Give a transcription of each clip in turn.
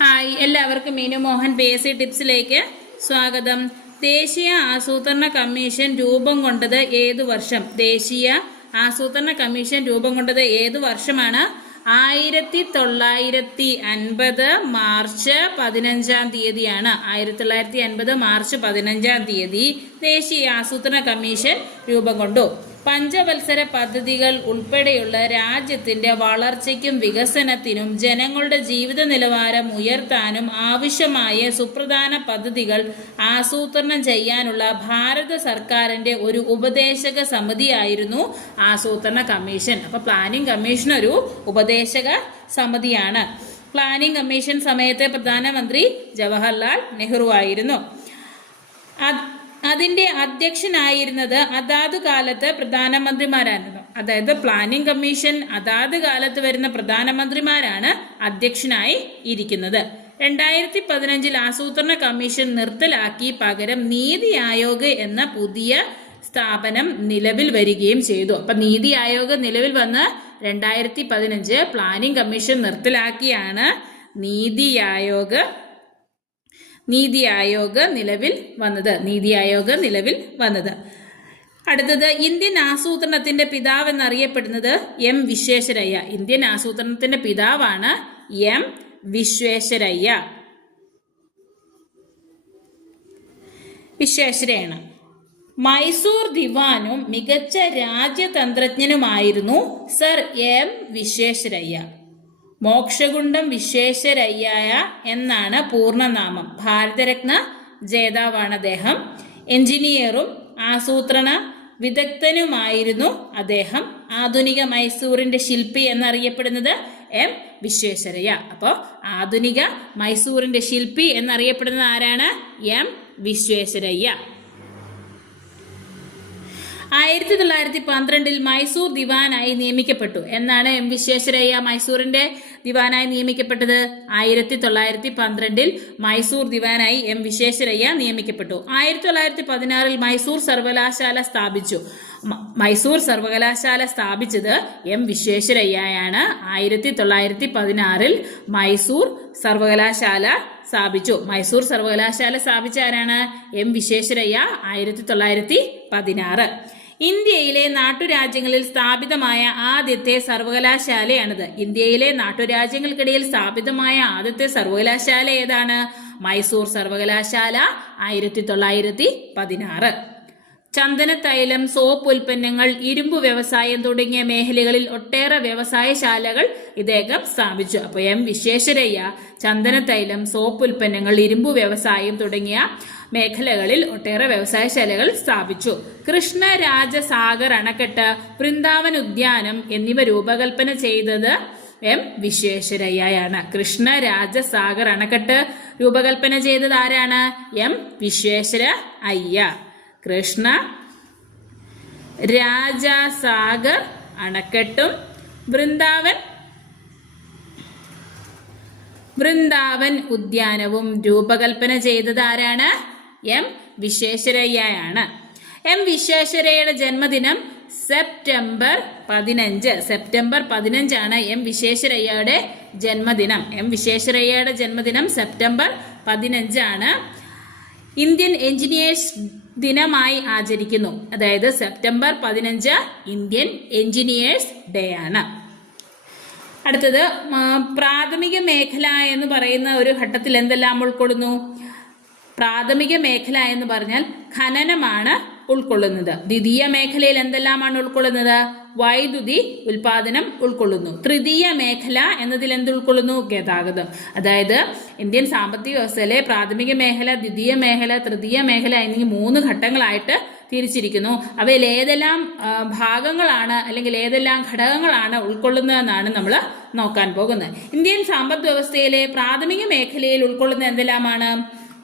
Hi, എല്ലാവർക്കും Meenu Mohan basic ടിപ്സിലേക്ക് സ്വാഗതം. ദേശീയ ആസൂത്രണ കമ്മീഷൻ രൂപം കൊണ്ടത് ഏതു വർഷം? ദേശീയ ആസൂത്രണ കമ്മീഷൻ രൂപം കൊണ്ടത് ഏതു വർഷമാണ്? 1950 മാർച്ച് 15 തീയതിയാണ്. 1950 മാർച്ച് 15 ദേശീയ ആസൂത്രണ കമ്മീഷൻ രൂപം കൊണ്ടു. പഞ്ചവത്സര പദ്ധതികൾ ഉൾപ്പെടെയുള്ള രാജ്യത്തിന്റെ വളർച്ചയ്ക്കും വികസനത്തിനും ജനങ്ങളുടെ ജീവിത നിലവാരം ഉയർത്താനും ആവശ്യമായ സുപ്രധാന പദ്ധതികൾ ആസൂത്രണം ചെയ്യാനുള്ള ഭാരത സർക്കാരിന്റെ ഒരു ഉപദേശക സമിതിയായിരുന്നു ആസൂത്രണ കമ്മീഷൻ. അപ്പൊ പ്ലാനിംഗ് കമ്മീഷൻ ഒരു ഉപദേശക സമിതിയാണ്. പ്ലാനിംഗ് കമ്മീഷൻ സമയത്തെ പ്രധാനമന്ത്രി ജവഹർലാൽ നെഹ്റു ആയിരുന്നു. അതിന്റെ അധ്യക്ഷനായിരുന്നത് അതാത് കാലത്ത് പ്രധാനമന്ത്രിമാരായിരുന്നു. അതായത് പ്ലാനിംഗ് കമ്മീഷൻ അതാത് കാലത്ത് വരുന്ന പ്രധാനമന്ത്രിമാരാണ് അധ്യക്ഷനായി ഇരിക്കുന്നത്. 2015 ആസൂത്രണ കമ്മീഷൻ നിർത്തലാക്കി പകരം നീതി ആയോഗ് എന്ന പുതിയ സ്ഥാപനം നിലവിൽ വരികയും ചെയ്തു. അപ്പൊ നീതി ആയോഗ് നിലവിൽ വന്ന് 2015 പ്ലാനിംഗ് കമ്മീഷൻ നിർത്തലാക്കിയാണ് നീതി ആയോഗ് നിലവിൽ വന്നത്. അടുത്തത്, ഇന്ത്യൻ ആസൂത്രണത്തിന്റെ പിതാവ് എന്നറിയപ്പെടുന്നത് എം വിശ്വേശ്വരയ്യ. ഇന്ത്യൻ ആസൂത്രണത്തിന്റെ പിതാവാണ് എം വിശ്വേശ്വരയ്യാണ്. മൈസൂർ ദിവാനും മികച്ച രാജ്യതന്ത്രജ്ഞനുമായിരുന്നു സർ എം വിശ്വേശ്വരയ്യ. മോക്ഷഗുണ്ടം വിശ്വേശ്വരയ്യ എന്നാണ് പൂർണ്ണനാമം. ഭാരതരത്ന ജേതാവാണ് അദ്ദേഹം. എഞ്ചിനീയറും ആസൂത്രണ വിദഗ്ധനുമായിരുന്നു അദ്ദേഹം. ആധുനിക മൈസൂറിന്റെ ശില്പി എന്നറിയപ്പെടുന്നത് എം വിശ്വേശ്വരയ്യ. അപ്പോൾ ആധുനിക മൈസൂറിന്റെ ശില്പി എന്നറിയപ്പെടുന്നത് ആരാണ്? എം വിശ്വേശ്വരയ്യ. 1912 മൈസൂർ ദിവാനായി നിയമിക്കപ്പെട്ടു. എന്നാണ് എം വിശ്വേശ്വരയ്യ മൈസൂറിന്റെ ദിവാനായി നിയമിക്കപ്പെട്ടത്? 1912 മൈസൂർ ദിവാനായി എം വിശ്വേശ്വരയ്യ നിയമിക്കപ്പെട്ടു. 1916 മൈസൂർ സർവകലാശാല സ്ഥാപിച്ചു. മൈസൂർ സർവകലാശാല സ്ഥാപിച്ചത് എം വിശ്വേശ്വരയ്യയാണ്. 1916 മൈസൂർ സർവകലാശാല സ്ഥാപിച്ചു. മൈസൂർ സർവകലാശാല സ്ഥാപിച്ച ആരാണ്? എം വിശ്വേശ്വരയ്യ. 1916. ഇന്ത്യയിലെ നാട്ടുരാജ്യങ്ങളിൽ സ്ഥാപിതമായ ആദ്യത്തെ സർവകലാശാലയാണിത്. ഇന്ത്യയിലെ നാട്ടുരാജ്യങ്ങൾക്കിടയിൽ സ്ഥാപിതമായ ആദ്യത്തെ സർവകലാശാല ഏതാണ്? മൈസൂർ സർവകലാശാല. 1916. ചന്ദനത്തൈലം, സോപ്പ് ഉൽപ്പന്നങ്ങൾ, ഇരുമ്പ് വ്യവസായം തുടങ്ങിയ മേഖലകളിൽ ഒട്ടേറെ വ്യവസായശാലകൾ ഇദ്ദേഹം സ്ഥാപിച്ചു. അപ്പോൾ എം വിശ്വേശ്വരയ്യ ചന്ദനത്തൈലം, സോപ്പ് ഉൽപ്പന്നങ്ങൾ, ഇരുമ്പ് വ്യവസായം തുടങ്ങിയ മേഖലകളിൽ ഒട്ടേറെ വ്യവസായശാലകൾ സ്ഥാപിച്ചു. കൃഷ്ണരാജസാഗർ അണക്കെട്ട്, വൃന്ദാവൻ ഉദ്യാനം എന്നിവ രൂപകൽപ്പന ചെയ്തത് എം വിശ്വേശ്വരയ്യയാണ്. കൃഷ്ണരാജസാഗർ അണക്കെട്ട് രൂപകൽപ്പന ചെയ്തത് ആരാണ്? എം വിശ്വേശ്വരയ്യ. കൃഷ്ണ രാജസാഗർ അണക്കെട്ടും വൃന്ദാവൻ ഉദ്യാനവും രൂപകൽപ്പന ചെയ്തത് ആരാണ്? എം വിശ്വേശ്വരയ്യയാണ്. എം വിശ്വേശ്വരയ്യയുടെ ജന്മദിനം സെപ്റ്റംബർ 15 ആണ് എം വിശ്വേശ്വരയ്യയുടെ ജന്മദിനം. എം വിശ്വേശ്വരയ്യയുടെ ജന്മദിനം സെപ്റ്റംബർ 15 ആണ്. ഇന്ത്യൻ എഞ്ചിനീയേഴ്സ് ദിനമായി ആചരിക്കുന്നു. അതായത് സെപ്റ്റംബർ 15 ഇന്ത്യൻ എഞ്ചിനീയേഴ്സ് ഡേ ആണ്. അടുത്തത്, പ്രാഥമിക മേഖല എന്ന് പറയുന്ന ഒരു ഘട്ടത്തിൽ എന്തെല്ലാം ഉൾക്കൊള്ളുന്നു? പ്രാഥമിക മേഖല എന്ന് പറഞ്ഞാൽ ഖനനമാണ് ഉൾക്കൊള്ളുന്നത്. ദ്വിതീയ മേഖലയിൽ എന്തെല്ലാമാണ് ഉൾക്കൊള്ളുന്നത്? വൈദ്യുതി ഉൽപാദനം ഉൾക്കൊള്ളുന്നു. തൃതീയ മേഖല എന്നതിൽ എന്ത് ഉൾക്കൊള്ളുന്നു? ഗതാഗതം. അതായത് ഇന്ത്യൻ സാമ്പത്തിക വ്യവസ്ഥയിലെ പ്രാഥമിക മേഖല, ദ്വിതീയ മേഖല, തൃതീയ മേഖല എന്നീ 3 ഘട്ടങ്ങളായിട്ട് തിരിച്ചിരിക്കുന്നു. അവയിൽ ഏതെല്ലാം ഭാഗങ്ങളാണ് അല്ലെങ്കിൽ ഏതെല്ലാം ഘടകങ്ങളാണ് ഉൾക്കൊള്ളുന്നതെന്നാണ് നമ്മൾ നോക്കാൻ പോകുന്നത്. ഇന്ത്യൻ സമ്പദ് വ്യവസ്ഥയിലെ പ്രാഥമിക മേഖലയിൽ ഉൾക്കൊള്ളുന്ന എന്തെല്ലാമാണ്?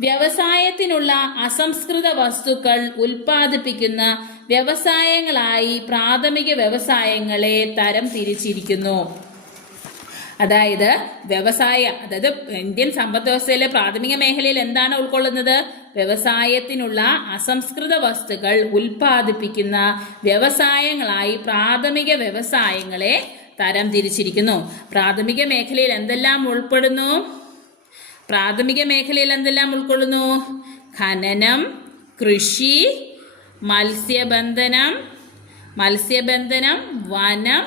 വ്യവസായത്തിനുള്ള അസംസ്കൃത വസ്തുക്കൾ ഉൽപ്പാദിപ്പിക്കുന്ന വ്യവസായങ്ങളായി പ്രാഥമിക വ്യവസായങ്ങളെ തരം തിരിച്ചിരിക്കുന്നു. അതായത് ഇന്ത്യൻ സമ്പദ് വ്യവസ്ഥയിലെ പ്രാഥമിക മേഖലയിൽ എന്താണ് ഉൾക്കൊള്ളുന്നത്? വ്യവസായത്തിനുള്ള അസംസ്കൃത വസ്തുക്കൾ ഉൽപ്പാദിപ്പിക്കുന്ന വ്യവസായങ്ങളായി പ്രാഥമിക വ്യവസായങ്ങളെ തരം തിരിച്ചിരിക്കുന്നു. പ്രാഥമിക മേഖലയിൽ എന്തെല്ലാം ഉൾപ്പെടുന്നു? പ്രാഥമിക മേഖലയിൽ എന്തെല്ലാം ഉൾക്കൊള്ളുന്നു? ഖനനം, കൃഷി, മത്സ്യബന്ധനം, വനം,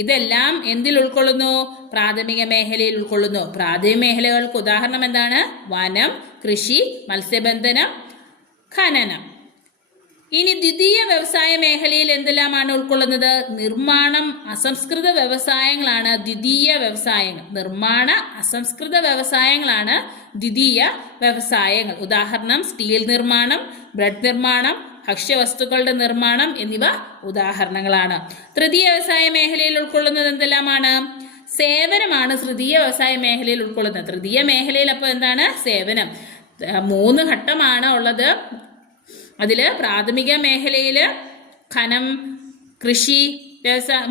ഇതെല്ലാം എന്തിൽ ഉൾക്കൊള്ളുന്നു? പ്രാഥമിക മേഖലയിൽ ഉൾക്കൊള്ളുന്നു. പ്രാഥമിക മേഖലകൾക്ക് ഉദാഹരണം എന്താണ്? വനം, കൃഷി, മത്സ്യബന്ധനം, ഖനനം. ഇനി ദ്വിതീയ വ്യവസായ മേഖലയിൽ എന്തെല്ലാമാണ് ഉൾക്കൊള്ളുന്നത്? നിർമ്മാണം, അസംസ്കൃത വ്യവസായങ്ങളാണ് ദ്വിതീയ വ്യവസായങ്ങൾ. നിർമ്മാണ അസംസ്കൃത വ്യവസായങ്ങളാണ് ദ്വിതീയ വ്യവസായങ്ങൾ. ഉദാഹരണം സ്റ്റീൽ നിർമ്മാണം, ബ്രെഡ് നിർമ്മാണം, ഭക്ഷ്യവസ്തുക്കളുടെ നിർമ്മാണം എന്നിവ ഉദാഹരണങ്ങളാണ്. തൃതീയ വ്യവസായ മേഖലയിൽ ഉൾക്കൊള്ളുന്നത് എന്തെല്ലാമാണ്? സേവനമാണ് തൃതീയ വ്യവസായ മേഖലയിൽ ഉൾക്കൊള്ളുന്നത്. തൃതീയ മേഖലയിൽ അപ്പോൾ എന്താണ്? സേവനം. 3 ഘട്ടമാണ് ഉള്ളത്. അതില് പ്രാഥമിക മേഖലയിൽ ഖനം, കൃഷി,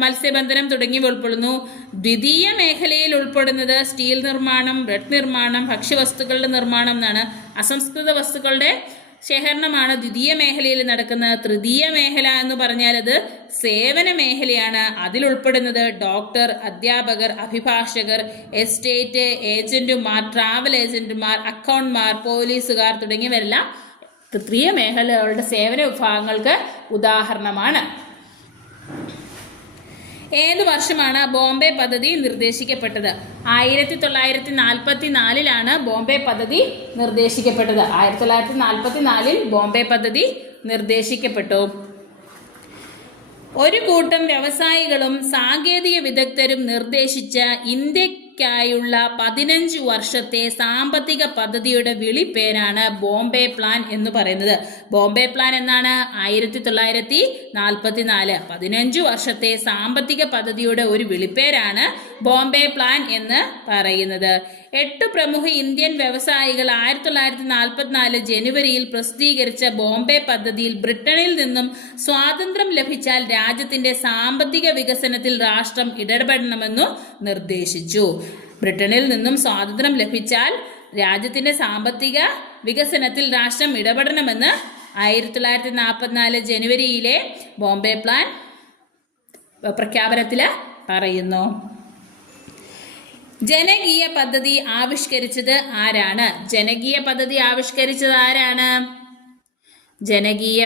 മത്സ്യബന്ധനം തുടങ്ങിയവ ഉൾപ്പെടുന്നു. ദ്വിതീയ മേഖലയിൽ ഉൾപ്പെടുന്നത് സ്റ്റീൽ നിർമ്മാണം, ബ്രെഡ് നിർമ്മാണം, ഭക്ഷ്യവസ്തുക്കളുടെ നിർമ്മാണം എന്നാണ്. അസംസ്കൃത വസ്തുക്കളുടെ ശേഖരണമാണ് ദ്വിതീയ മേഖലയിൽ നടക്കുന്നത്. തൃതീയ മേഖല എന്ന് പറഞ്ഞാൽ അത് സേവന മേഖലയാണ്. അതിലുൾപ്പെടുന്നത് ഡോക്ടർ, അധ്യാപകർ, അഭിഭാഷകർ, എസ്റ്റേറ്റ് ഏജന്റുമാർ, ട്രാവൽ ഏജന്റുമാർ, അക്കൗണ്ടന്മാർ, പോലീസുകാർ തുടങ്ങിയവരെല്ലാം തൃതീയ മേഖലകളുടെ സേവന വിഭാഗങ്ങൾക്ക് ഉദാഹരണമാണ്. ഏത് വർഷമാണ് ബോംബെ പദ്ധതി നിർദ്ദേശിക്കപ്പെട്ടത്? 1944 ബോംബെ പദ്ധതി നിർദ്ദേശിക്കപ്പെട്ടത്. 1944 ബോംബെ പദ്ധതി നിർദ്ദേശിക്കപ്പെട്ടു. ഒരു കൂട്ടം വ്യവസായികളും സാങ്കേതിക വിദഗ്ധരും നിർദ്ദേശിച്ച ഇന്ത്യക്കായുള്ള 15 വർഷത്തെ സാമ്പത്തിക പദ്ധതിയുടെ വിളിപ്പേരാണ് ബോംബെ പ്ലാൻ എന്ന് പറയുന്നത്. ബോംബെ പ്ലാൻ എന്നാണ്? 1944. 15 വർഷത്തെ സാമ്പത്തിക പദ്ധതിയുടെ ഒരു വിളിപ്പേരാണ് ബോംബെ പ്ലാൻ എന്ന് പറയുന്നത്. 8 പ്രമുഖ ഇന്ത്യൻ വ്യവസായികൾ 1944 ജനുവരിയിൽ പ്രസിദ്ധീകരിച്ച ബോംബെ പദ്ധതിയിൽ ബ്രിട്ടനിൽ നിന്നും സ്വാതന്ത്ര്യം ലഭിച്ചാൽ രാജ്യത്തിന്റെ സാമ്പത്തിക വികസനത്തിൽ രാഷ്ട്രം ഇടപെടണമെന്നു നിർദ്ദേശിച്ചു. ബ്രിട്ടനിൽ നിന്നും സ്വാതന്ത്ര്യം ലഭിച്ചാൽ രാജ്യത്തിന്റെ സാമ്പത്തിക വികസനത്തിൽ രാഷ്ട്രം ഇടപെടണമെന്ന് 1944 ജനുവരിയിലെ ബോംബെ പ്ലാൻ പ്രഖ്യാപനത്തിൽ പറയുന്നു. ജനകീയ പദ്ധതി ആവിഷ്കരിച്ചത് ആരാണ്? ജനകീയ പദ്ധതി ആവിഷ്കരിച്ചത് ആരാണ്? ജനകീയ